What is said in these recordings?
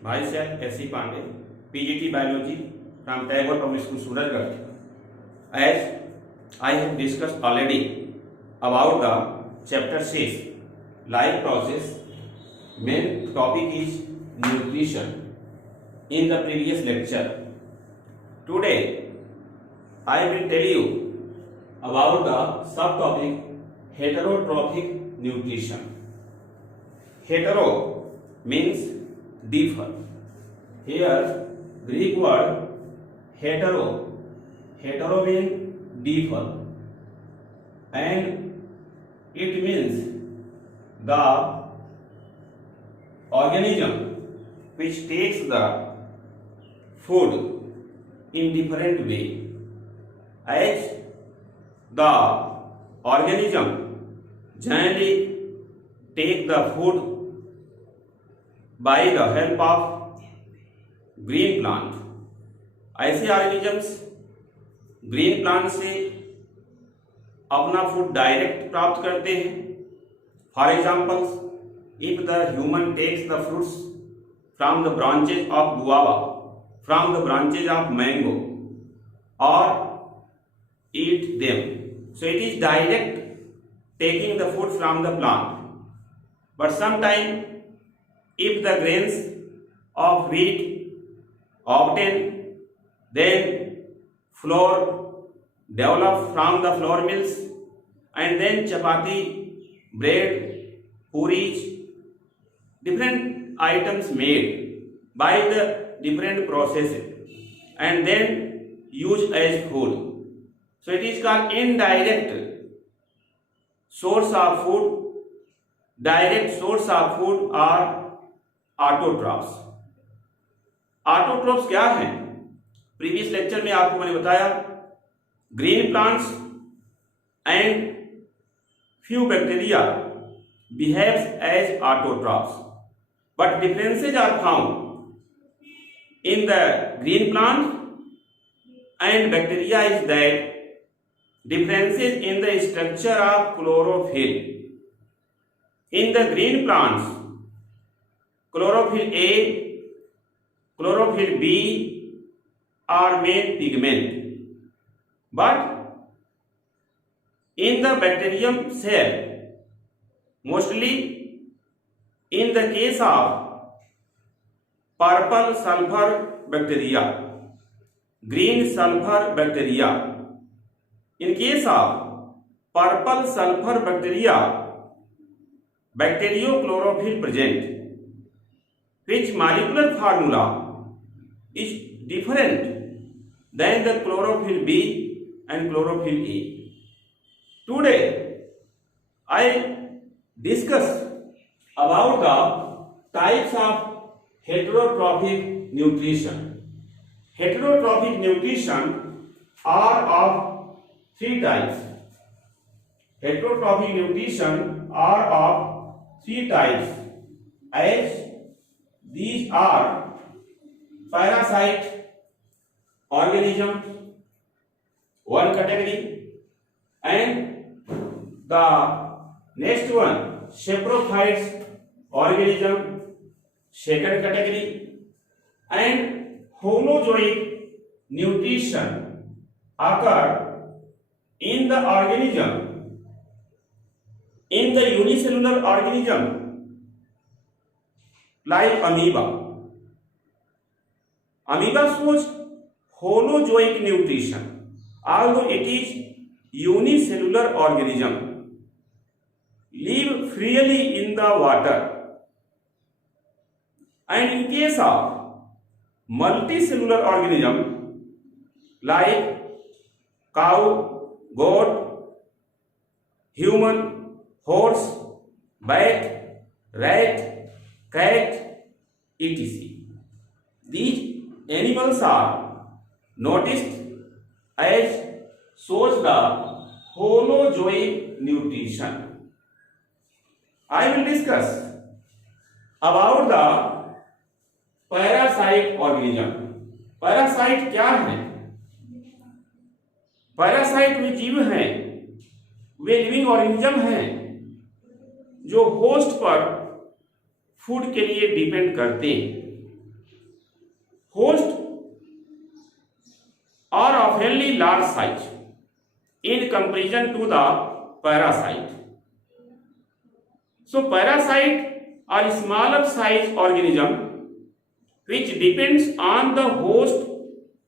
Myself S.C. Pandey, PGT Biology from Tagore Public School, Surajgarh. As I have discussed already about the chapter 6, life process, main topic is nutrition in the previous lecture. Today, I will tell you about the subtopic heterotrophic nutrition. Hetero means differ. Here Greek word hetero means differ, and it means the organism which takes the food in different way. As the organism generally take the food by the help of green plant, ऐसे organisms green plant से अपना food direct प्राप्त करते हैं. For examples, if the human takes the fruits from the branches of guava, from the branches of mango, और eat them, so it is direct taking the food from the plant. But sometime if the grains of wheat obtained, then flour develop from the flour mills, and then chapati, bread, puris, different items made by the different processes and then used as food. So it is called indirect source of food. Direct source of food are autotrophs. Autotrophs क्या हैं? Previous lecture में आपको मैंने बताया green plants and few bacteria behaves as autotrophs, but differences are found in the green plant and bacteria is that differences in the structure of chlorophyll. In the green plants, chlorophyll A, chlorophyll B are main pigment, but in the bacterium cell, mostly in the case of purple sulfur bacteria, green sulfur bacteria, in case of purple sulfur bacteria, bacteriochlorophyll present, which molecular formula is different than the chlorophyll B and chlorophyll A. Today I discuss about the types of heterotrophic nutrition. Heterotrophic nutrition are of three types. Heterotrophic nutrition are of three types, as these are parasite organisms, one category, and the next one saprophytes organism, second category, and holozoic nutrition occur in the organism, in the unicellular organism like amoeba. Amoeba shows holozoic nutrition, although it is unicellular organism, live freely in the water. And in case of multicellular organism like cow, goat, human, horse, bat, rat, cat, etc. These animals are noticed as shows the holozoic nutrition. I will discuss about the parasite organism. Parasite क्या है? Parasite वे जीव हैं, वे living organism हैं जो host पर food के लिए depend करते हैं. large size in comparison to the parasite. So parasite are smaller size organism which depends on the host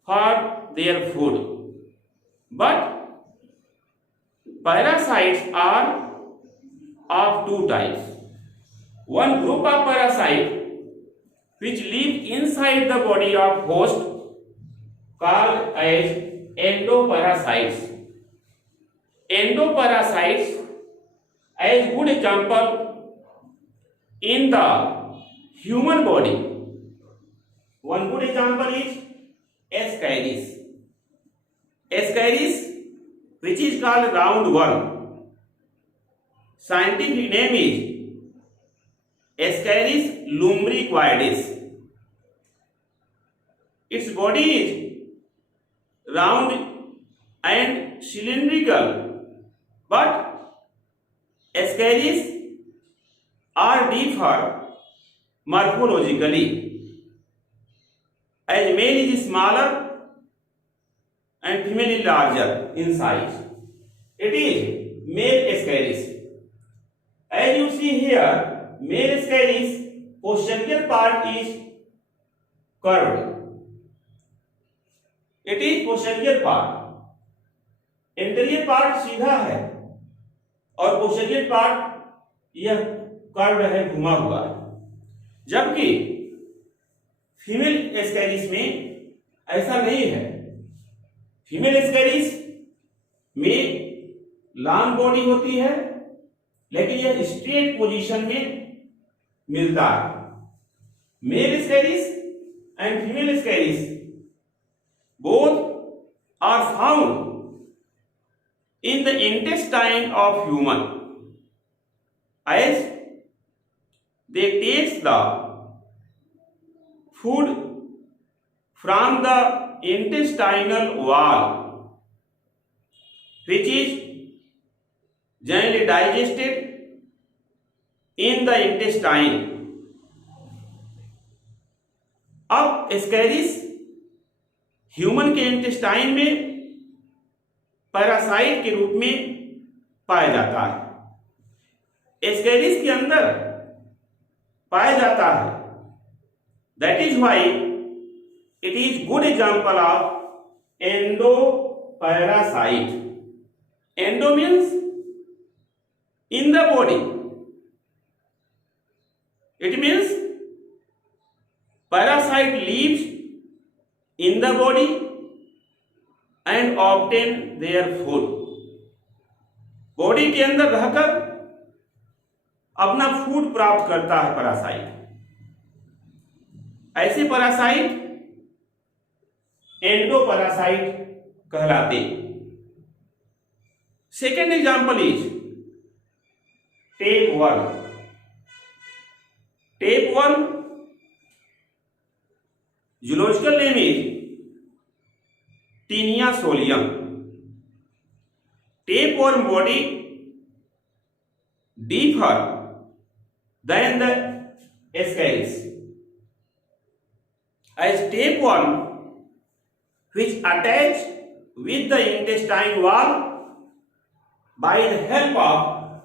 for their food. But parasites are of two types. One group of parasites which live inside the body of host called as endoparasites. Endoparasites, as good example in the human body. One good example is Ascaris. Ascaris, which is called roundworm. Scientific name is Ascaris lumbricoides. Its body is round and cylindrical, but Ascaris are differ morphologically. As male is smaller and female is larger in size. It is male Ascaris. As you see here, male Ascaris posterior part is curved. It is posterior part. Anterior part सीधा है और posterior part यह curve है, घुमा हुआ है. जबकि female ascaris में ऐसा नहीं है. फीमेल एस्कैरिस में लॉन्ग बॉडी होती है, लेकिन यह स्ट्रेट पोजीशन में मिलता है. Male ascaris and female ascaris both are found in the intestine of human, as they taste the food from the intestinal wall, which is generally digested in the intestine. अब Ascaris human के intestine में parasite के रूप में पाया जाता है. Ascaris के अंदर पाया जाता है. That is why it is good example of endoparasite. Endo means in the body. It means parasite lives in the body and obtain their food. Body के अंदर रहकर अपना फूड प्राप्त करता है पैरासाइट. ऐसे पैरासाइट एंडोपैरासाइट कहलाते. Second example is tapeworm. Tapeworm zoological name is Taenia solium. Tapeworm body differ than the Ascaris, as tapeworm, which attach with the intestine wall by the help of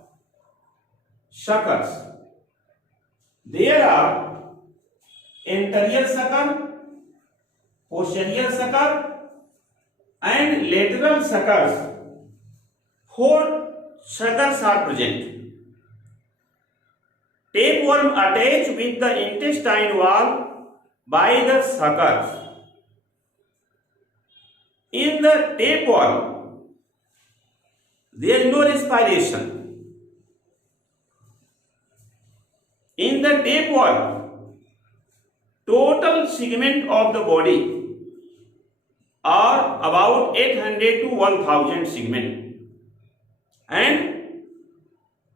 suckers. There are anterior sucker, posterior sucker and lateral suckers. 4 suckers are present. Tapeworm attach with the intestine wall by the suckers. In the tapeworm, there is no respiration. In the tapeworm, total segment of the body are about 800 to 1000 segment, and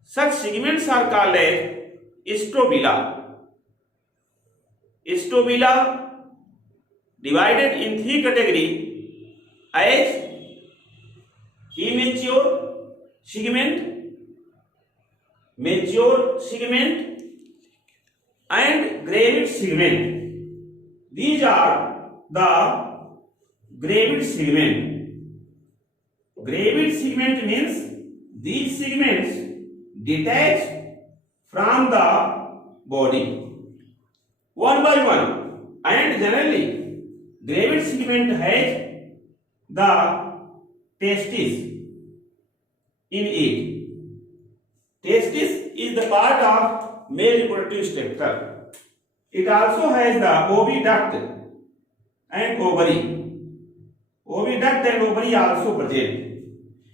such segments are called as strobila. Strobila divided in 3 categories as immature segment, mature segment and gravid segment. These are the gravid segment. Gravid segment means these segments detach from the body one by one, and generally gravid segment has the testis in it. Testis is the part of male reproductive structure. It also has the oviduct and ovary. Oviduct and ovary also present.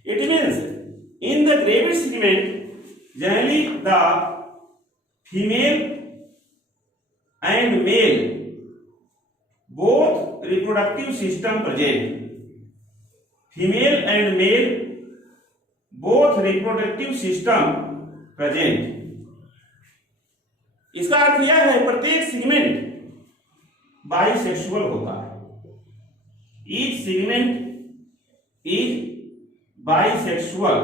It means in the gravid segment, generally the female and male both reproductive system present. Female and male both reproductive system present. इसका अर्थ यह है प्रत्येक segment bisexual होता है। Each segment is bisexual.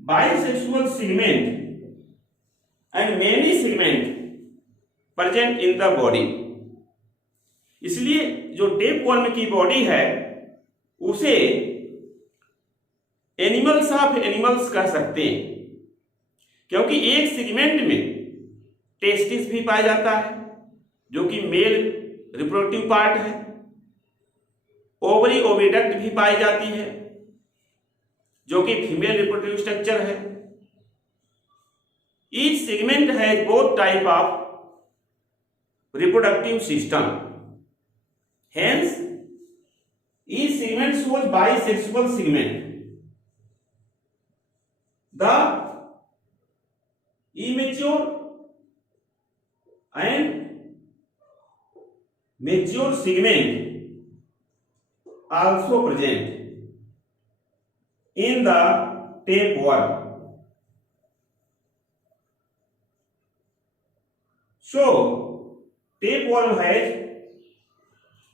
Bisexual segment and many segment present in the body. इसलिए जो tapeworm की body है उसे एनिमल्स ऑफ एनिमल्स कह सकते हैं, क्योंकि एक सेगमेंट में टेस्टिस भी पाया जाता है जो कि मेल रिप्रोडक्टिव पार्ट है, ओवरी ओविडक्ट भी पाई जाती है जो कि फीमेल रिप्रोडक्टिव स्ट्रक्चर है। Each segment has both type of reproductive system, hence each segment shows bisexual segment. The immature and mature segment also present in the tapeworm. So, tapeworm has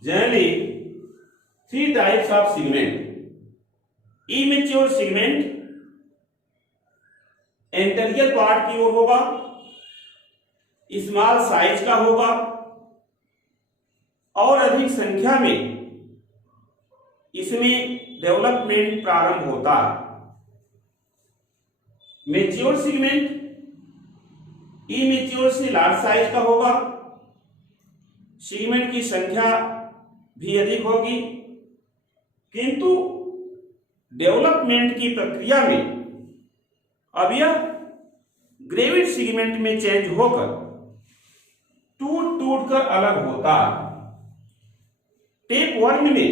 generally three types of segment. Immature segment anterior part की ओर होगा, small size का होगा और अधिक संख्या में इसमें development प्रारंभ होता है। मैच्योर सेगमेंट इमैच्योर से लार्ज साइज का होगा, सेगमेंट की संख्या भी अधिक होगी, किंतु डेवलपमेंट की प्रक्रिया में अब यह ग्रेविड सेगमेंट में चेंज होकर टूट टूट कर अलग होता है। टेपवर्म में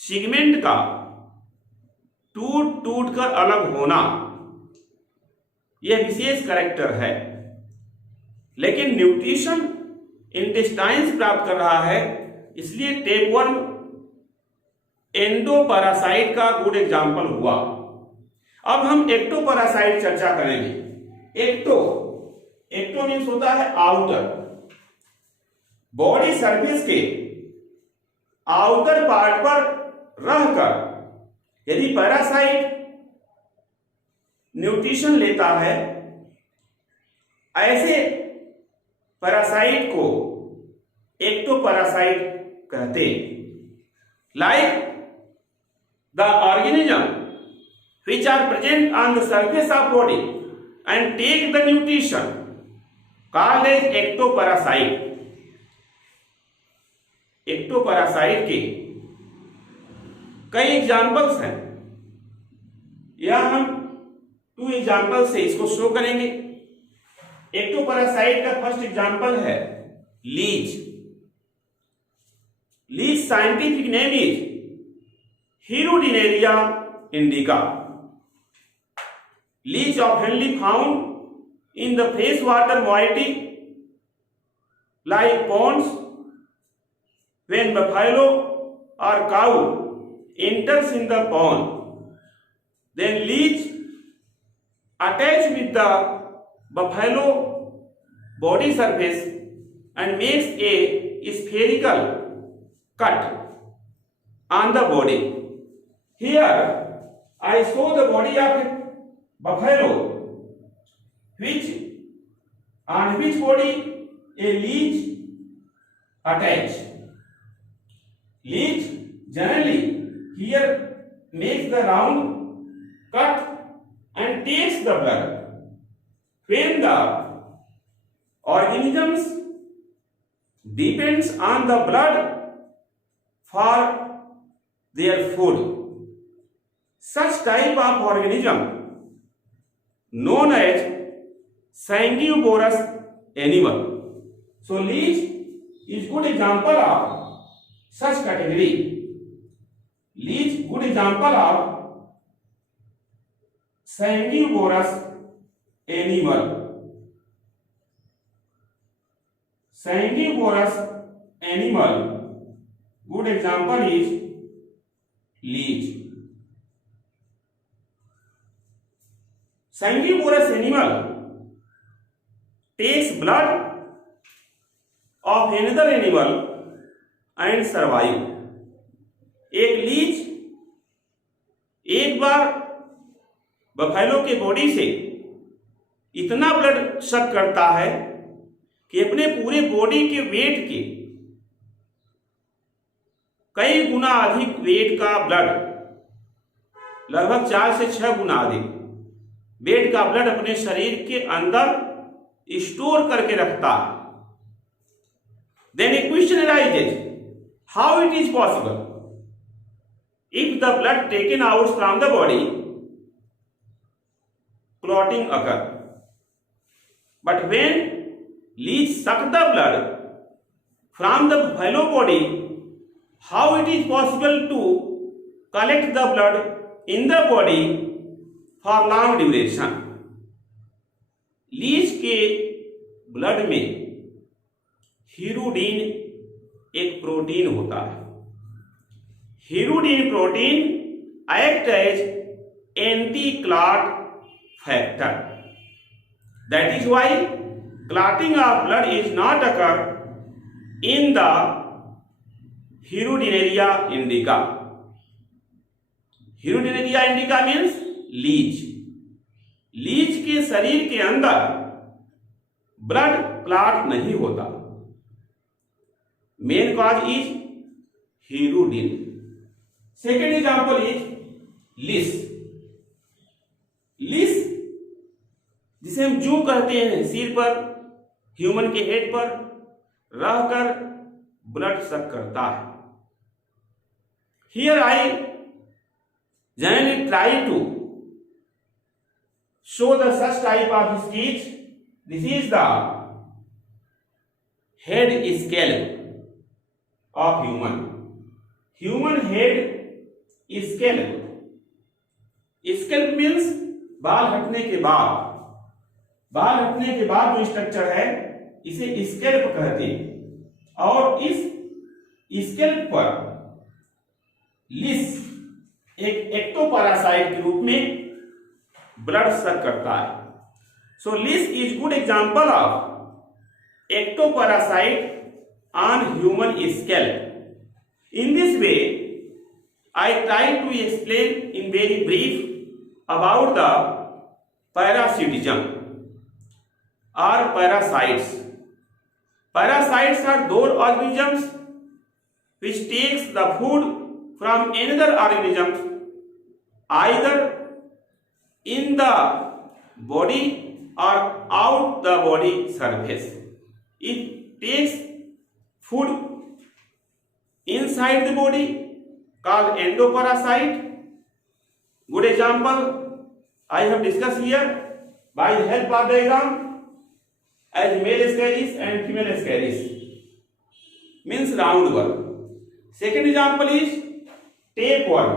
सेगमेंट का टूट टूट कर अलग होना यह विशेष कैरेक्टर है, लेकिन न्यूट्रिशन इंटेस्टाइन्स प्राप्त कर रहा है, इसलिए टेपवर्म एंडोपैरासाइट का गुड एग्जाम्पल हुआ। अब हम एक्टोपैरासाइट चर्चा करेंगे। एक्टो मीन्स होता है आउटर, बॉडी सरफेस के आउटर पार्ट पर रहकर यदि पैरासाइट न्यूट्रिशन लेता है, ऐसे पैरासाइट को एक्टोपैरासाइट कहते हैं। Like the organism which are present on the surface of body and take the nutrition called as ectoparasite. Ectoparasite के कई एग्जाम्पल्स हैं, यह हम 2 एग्जाम्पल से इसको शो करेंगे। एक्टोपैरासाइट का फर्स्ट एग्जाम्पल है leech. Leech scientific name is Hirudinaria indica. Leech oftenly found in the freshwater moiety like ponds. When buffalo or cow enters in the pond, then leech attach with the buffalo body surface and makes a spherical cut on the body. Here I show the body of buffalo, on which body a leech attached. Leech generally here makes the round cut and takes the blood. When the organisms depends on the blood for their food, such type of organism known as sanguivorous animal. So leech is good example of such category. Leech good example of sanguivorous animal. Sanguivorous animal good example is leech. Sanguivorous animal takes blood of another animal and survive. एक Leach एक बार buffalo के body से इतना blood suck करता है कि अपने पूरे बॉडी के वेट के कई गुना अधिक वेट का ब्लड, लगभग 4 से 6 गुना अधिक वेट का ब्लड अपने शरीर के अंदर स्टोर करके रखता है. Then a question arises, how it is possible if the blood taken out from the body, clotting occur, but when leech suck the blood from the buffalo body, how it is possible to collect the blood in the body for long duration? Leech के blood में hirudin एक protein होता है. Hirudin protein act as anti clot factor. That is why clotting of blood is not occur in the Hirudinaria indica. Hirudinaria indica means leech. Leech के शरीर के अंदर blood clot नहीं होता. Main cause is hirudin. Second example is lice. Lice जिसे हम जू कहते हैं, सिर पर, ह्यूमन के हेड पर रहकर ब्लड सक करता है. Here I generally try to show the such type of sketch. This is the head scalp of human. Human head scalp. Scalp means बाल हटने के बाद. बाल हटने के बाद जो स्ट्रक्चर है इसे स्कैल्प कहते हैं. और इस स्कैल्प पर लिस एक एक्टोपैरासाइट के रूप में ब्लड सक करता है. So lice is good example of ectoparasite on human scalp. In this way I try to explain in very brief about the parasitism or parasites. Parasites are those organisms which takes the food from another organism either in the body or out the body surface. It takes food inside the body called endoparasite. Good example I have discussed here by the help of diagram as male ascaris and female ascaris, means roundworm. Second example is tapeworm.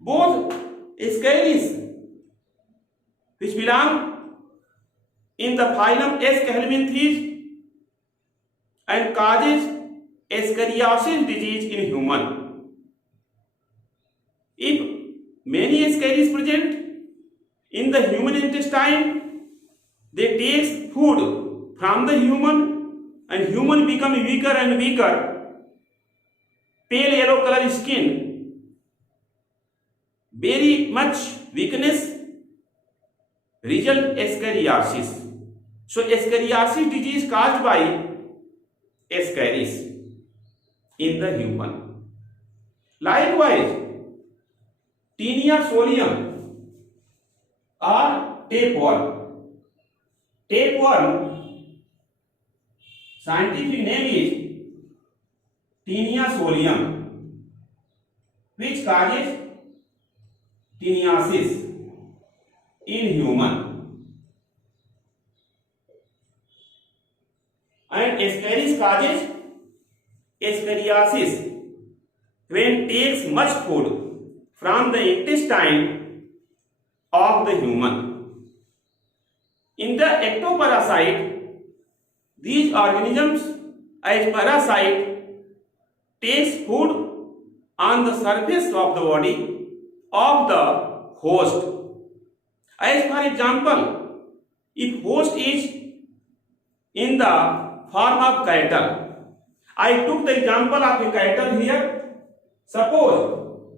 Both ascaris which belong in the phylum Aschelminthes and causes ascariasis disease in human. If many ascaris present in the human intestine, they take food from the human and human become weaker and weaker, pale yellow color skin, very much weakness, result ascariasis. So ascariasis disease caused by ascaris in the human. Likewise, tinea solium or tapeworm. Tapeworm scientific name is tinea solium, which causes teniasis in human. And Ascaris causes ascariasis when takes much food from the intestine of the human. In the ectoparasite, these organisms as parasite takes food on the surface of the body of the host. As for example, if host is in the form of cattle, I took the example of a cattle here. Suppose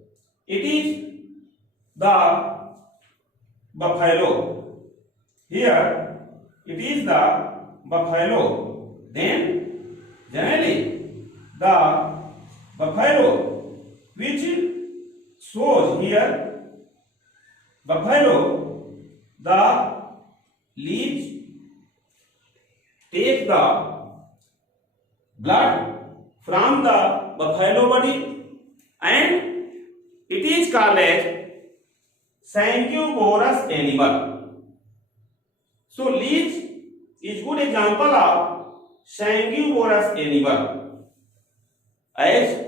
it is the buffalo. Here it is the buffalo. Then generally the buffalo which shows here buffalo, the leaves take the blood from the buffalo body and it is called as sanguivorous animal. So leaves is good example of sanguivorous animal as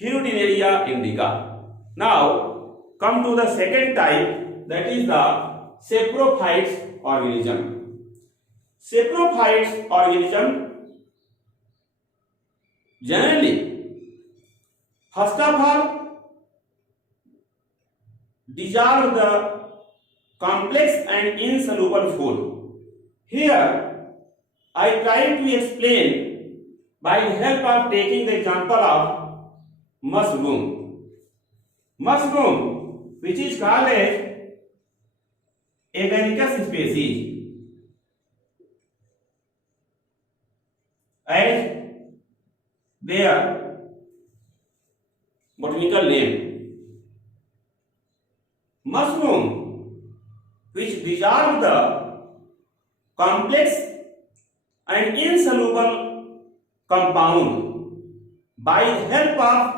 Hirudinaria indica. Now come to the second type, that is the saprophytes organism. Saprophytes organism generally, first of all, dissolve the complex and insoluble food. Here I try to explain by help of taking the example of mushroom. Mushroom, which is called as Agaricus species, as their botanical name. Mushroom, which dissolve the complex and insoluble compound by help of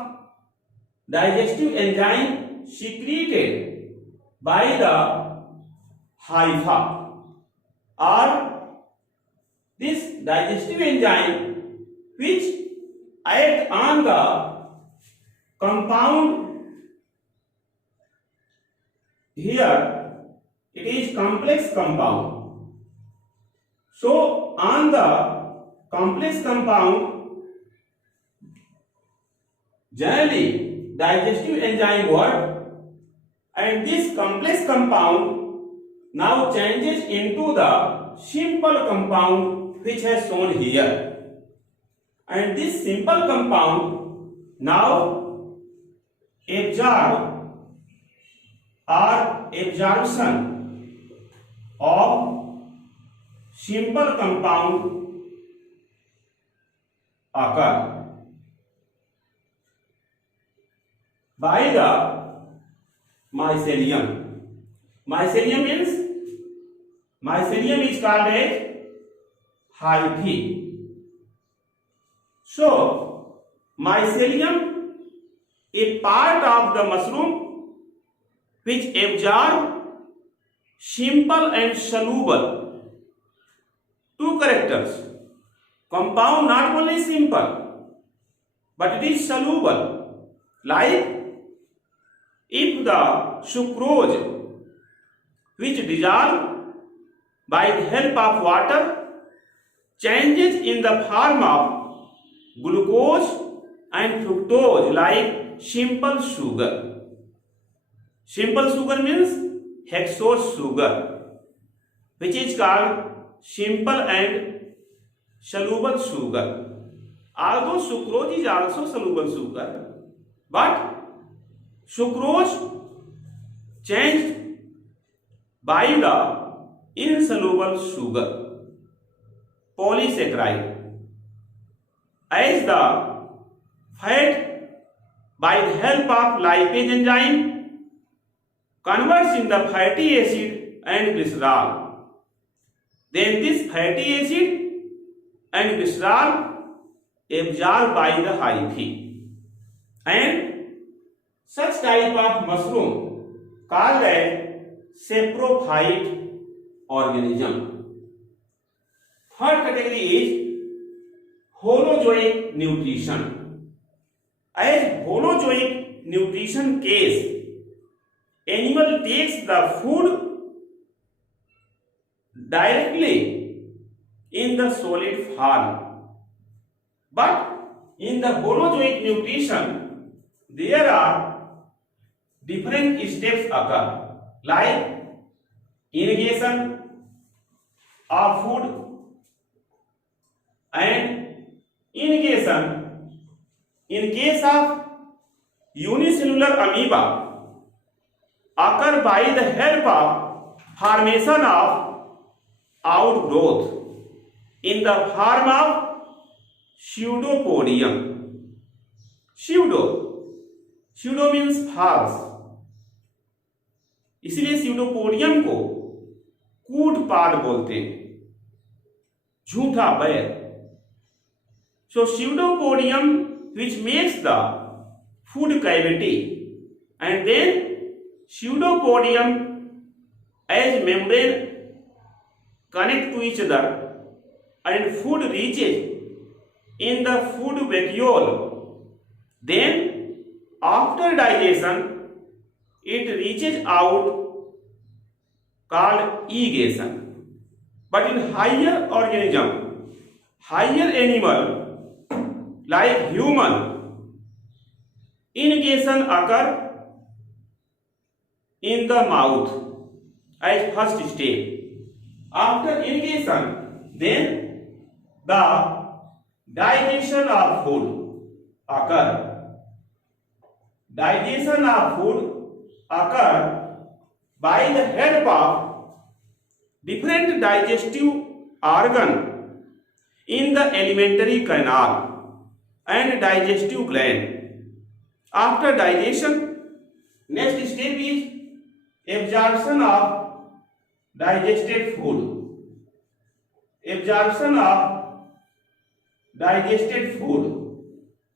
digestive enzyme secreted by the hypha, or this digestive enzyme which act on the compound. Here it is complex compound. So on the complex compound, generally digestive enzyme work, and this complex compound now changes into the simple compound which has shown here. And this simple compound now absorb or absorption of simple compound occur by the mycelium. Mycelium is called as hyphae. So mycelium, a part of the mushroom which absorb simple and soluble, two characters, compound not only simple but it is soluble. Like if the sucrose which dissolve by the help of water changes in the form of glucose and fructose, like simple sugar. Simple sugar means hexose sugar, which is called simple and soluble sugar. Although sucrose is also soluble sugar, but sucrose changed by the insoluble sugar, polysaccharide, as the fat by the help of lipase enzyme converts in the fatty acid and glycerol. Then this fatty acid and glycerol absorbed by the hyphae, and such type of mushroom called as saprophyte organism. Third category is holozoic nutrition. As holozoic nutrition case, animal takes the food directly in the solid form. But in the holozoic nutrition, there are different steps occur, like irrigation of food and irrigation in case of unicellular amoeba occur by the help of formation of outgrowth in the form of pseudopodium. Pseudo means false, इसलिए pseudopodium को कूटपाद बोलते हैं, झूठा बैर. So pseudopodium which makes the food cavity, and then pseudopodium as membrane connect to each other and food reaches in the food vacuole. Then after digestion it reaches out called egation. But in higher organism, higher animal like human, ingestion occur in the mouth as first step. After ingestion, then the digestion of food occur. Digestion of food occur by the help of different digestive organ in the alimentary canal and digestive gland. After digestion, next step is absorption of digested food. Absorption of digested food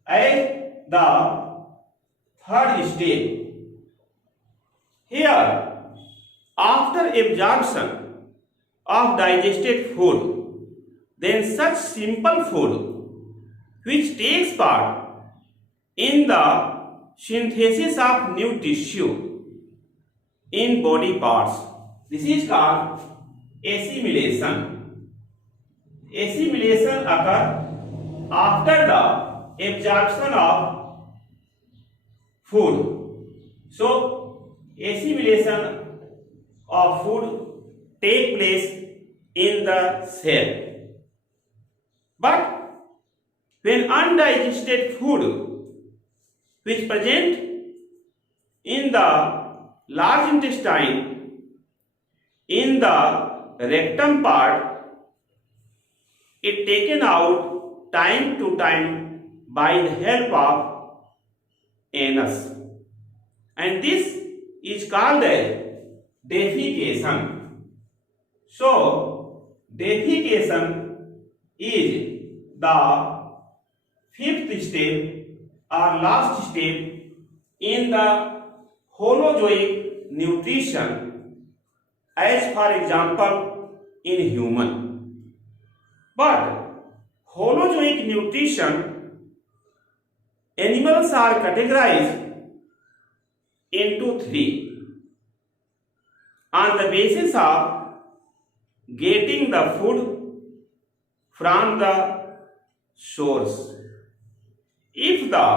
as the third step. Here, after absorption of digested food, then such simple food which takes part in the synthesis of new tissue in body parts, this is called assimilation. Assimilation occurs after the absorption of food. So assimilation of food take place in the cell. But when undigested food which present in the large intestine, in the rectum part, it taken out time to time by the help of anus, and this is called as defecation. So defecation is the fifth step or last step in the holozoic nutrition, as for example in human. But holozoic nutrition, animals are categorized into three on the basis of getting the food from the source. If the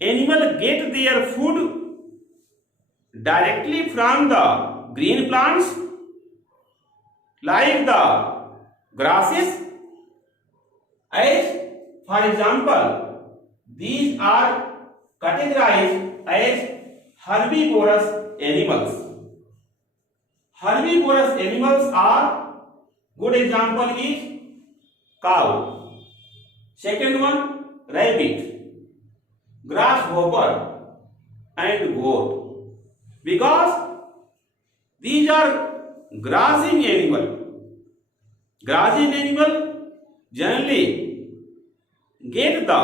animal get their food directly from the green plants like the grasses, as for example, these are categorized as herbivorous animals. Herbivorous animals are, good example is cow. Second one, rabbit. grasshopper and goat, because these are grazing animal. Grazing animal generally get the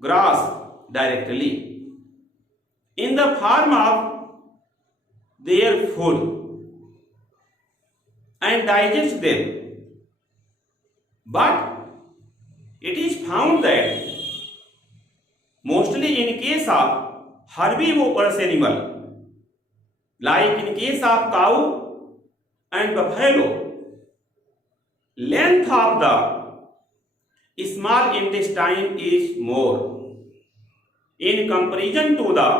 grass directly in the form of their food and digest them. But it is found that mostly in case of herbivorous animal, like in case of cow and buffalo, length of the small intestine is more in comparison to the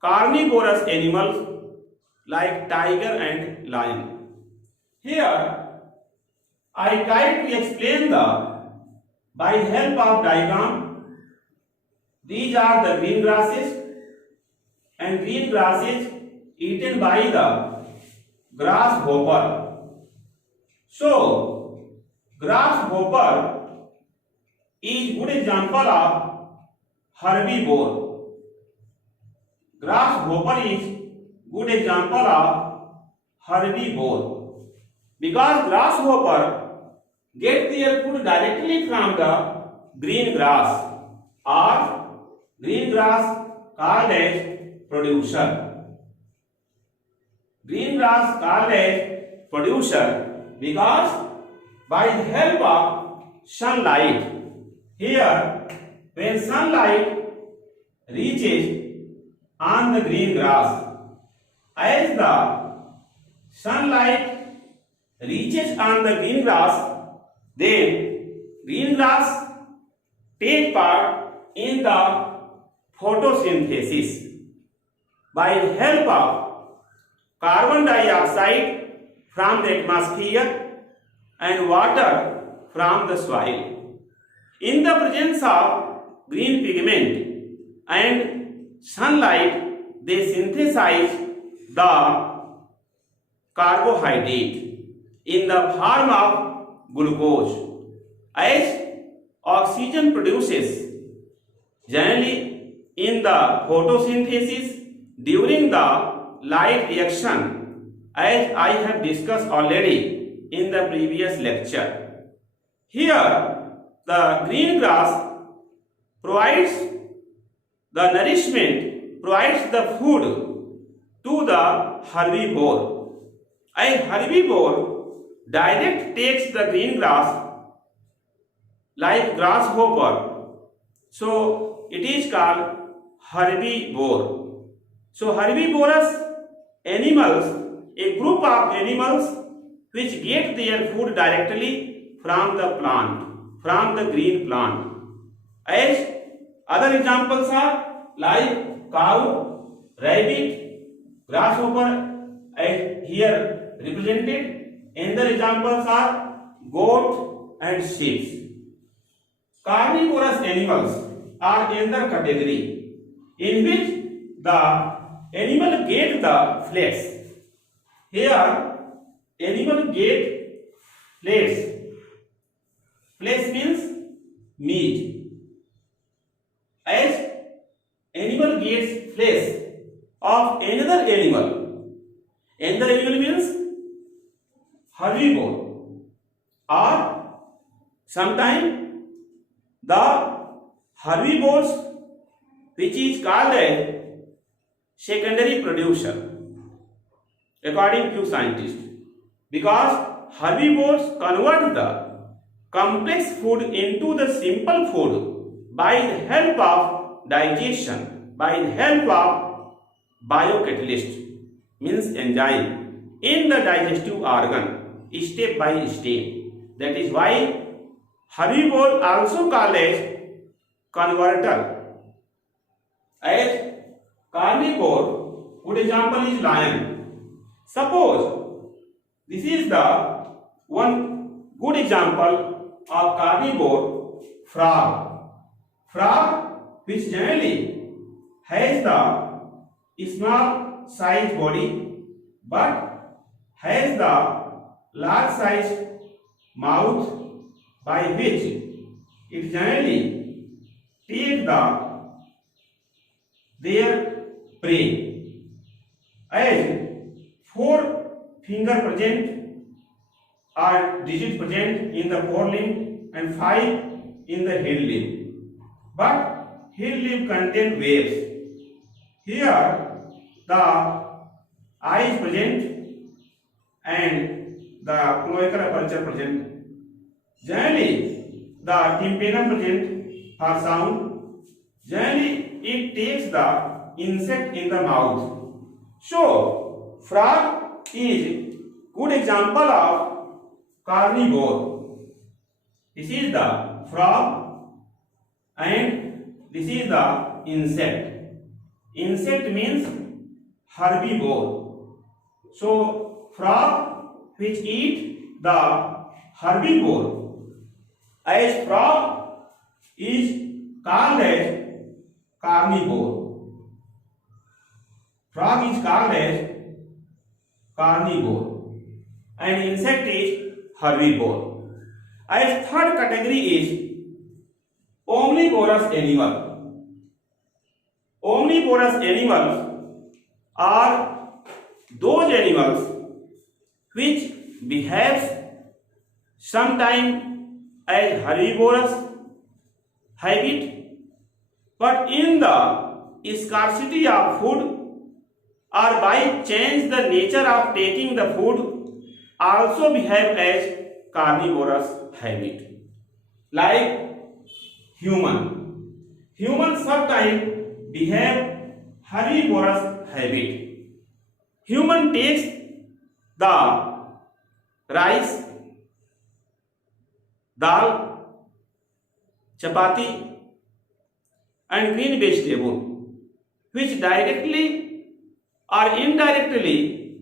carnivorous animals like tiger and lion. Here, I try to explain by help of diagram. These are the green grasses, and green grasses eaten by the grasshopper. So, grasshopper is good example of herbivore. Grasshopper is good example of herbivore, because grasshopper get their food directly from the green grass, or green grass called as producer. Green grass called as producer because by the help of sunlight, here when sunlight reaches on the green grass, as the sunlight reaches on the green grass, then green grass take part in the photosynthesis by the help of carbon dioxide from the atmosphere and water from the soil. In the presence of green pigment and sunlight, they synthesize the carbohydrate in the form of glucose. As oxygen produces generally in the photosynthesis during the light reaction, as I have discussed already in the previous lecture. Here, the green grass provides the nourishment, provides the food to the herbivore. A herbivore direct takes the green grass like grasshopper, so it is called herbivore. So herbivorous animals, a group of animals which get their food directly from the plant, from the green plant. As other examples are like cow, rabbit, grasshopper, as here represented. Another examples are goat and sheep. Carnivorous animals are another category in which the animal get the flesh. Here, animal get flesh. Flesh means meat. As animal gets flesh of another animal means herbivore, or sometimes the herbivores which is called a secondary producer according to scientists, because herbivores convert the complex food into the simple food by the help of digestion, by the help of biocatalyst, means enzyme in the digestive organ, step by step. That is why herbivore also called as converter. As carnivore, good example is lion. Suppose this is the one good example of carnivore, frog. Frog which generally has the small size body but has the large size mouth, by which it generally take their prey, as 4 finger present or digit present in the forelimb and 5 in the head limb, but head limb contain waves. Here the eye is present and the cloacal aperture present. Generally the tympanum present for sound. Generally it takes the insect in the mouth. So frog is good example of carnivore. This is the frog and this is the insect. Insect means herbivore. So frog which eat the herbivore, as frog is called as carnivore. Frog is called as carnivore and insect is herbivore. As third category is omnivorous animal. Omnivorous animals are those animals which behaves sometime as herbivorous habit, but in the scarcity of food or by change the nature of taking the food also behave as carnivorous habit. Like human sometimes behave herbivorous habit. Human takes the rice, dal, chapati and green vegetable, which directly or indirectly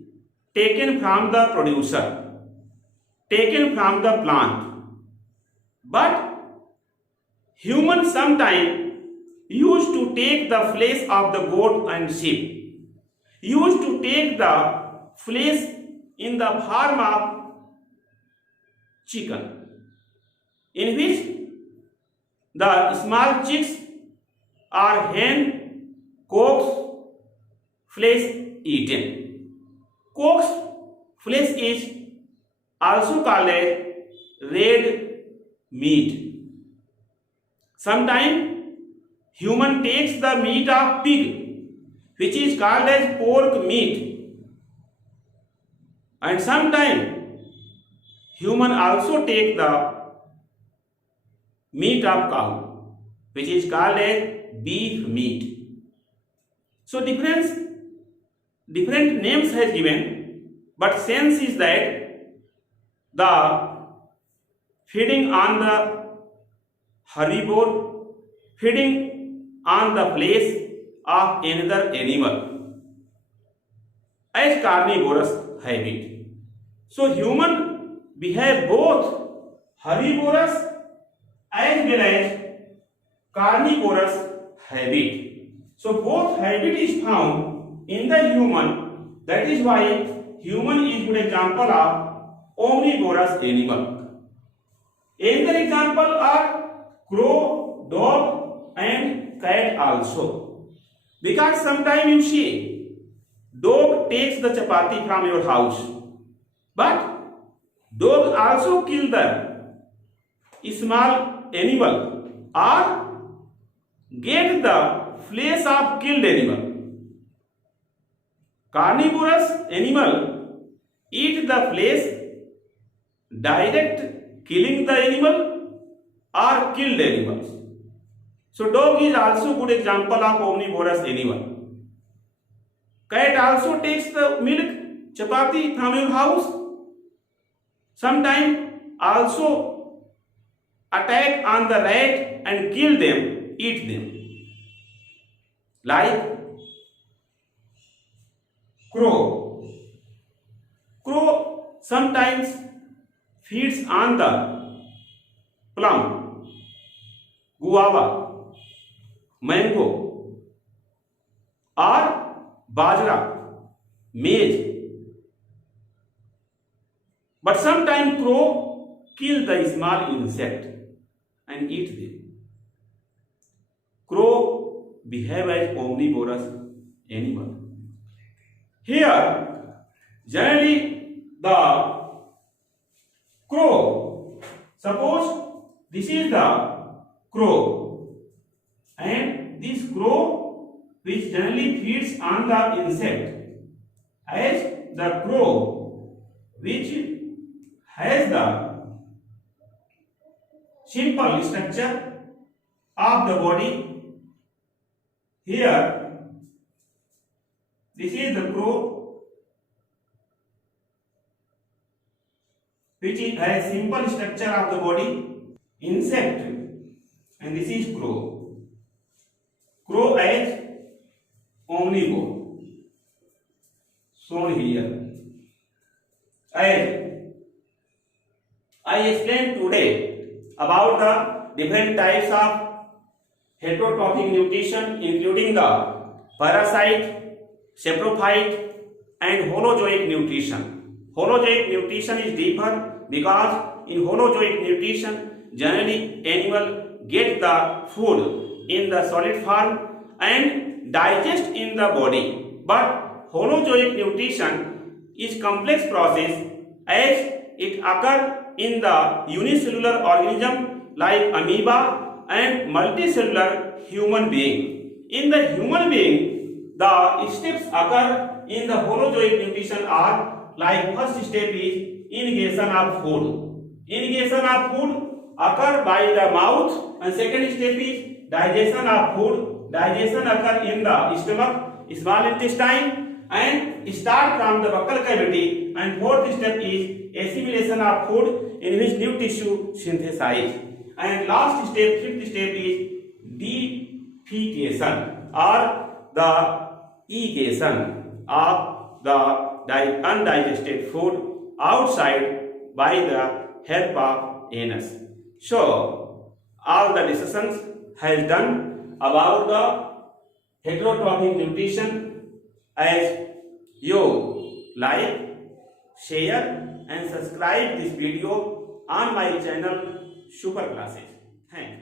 taken from the producer, taken from the plant. But humans sometimes used to take the flesh of the goat and sheep, used to take the flesh in the form of chicken, in which the small chicks or hen cocks flesh eaten. Cock's flesh is also called as red meat. Sometimes human takes the meat of pig, which is called as pork meat, and sometimes human also take the meat of cow, which is called as beef meat. So different names has given, but sense is that the feeding on the herbivore, feeding on the flesh of another animal as carnivorous habit. So human behave both herbivorous as well as carnivorous habit. So both habit is found in the human. That is why human is good example of omnivorous animal. Another example are crow, dog and cat also. Because sometimes you see dog takes the chapati from your house, but dog also kill the small animal or get the flesh of killed animal. Carnivorous animal eat the flesh, direct killing the animal or killed animals. So dog is also good example of omnivorous animal. Cat also takes the milk, chapati from your house. Sometimes also attack on the rat and kill them, eat them. Like crow. Crow sometimes feeds on the plum, guava, mango or bajra, maize. But sometimes crow kill the small insect and eat them. crow behave as omnivorous animal. Here, generally the crow, suppose this is the crow, and this crow which generally feeds on the insect, as the crow which has the simple structure of the body. Here this is the crow which has simple structure of the body, insect, and this is crow. Crow as omnivore, shown here. As I explained today about the different types of heterotrophic nutrition, including the parasite, saprophyte, and holozoic nutrition. Holozoic nutrition is different because in holozoic nutrition, generally animal get the food in the solid form and digest in the body. But holozoic nutrition is complex process as it occurs in the unicellular organism like amoeba and multicellular human being. In the human being, the steps occur in the holozoic nutrition are like first step is ingestion of food. Ingestion of food occur by the mouth, and second step is digestion of food. Digestion occur in the stomach, small intestine, and start from the buccal cavity, and fourth step is assimilation of food, in which new tissue synthesized, and last step, fifth step is defecation or the egation of the undigested food outside by the help of anus. So all the discussions has done about the heterotrophic nutrition. As you like, share and subscribe this video on my channel Super Classes. Thank you.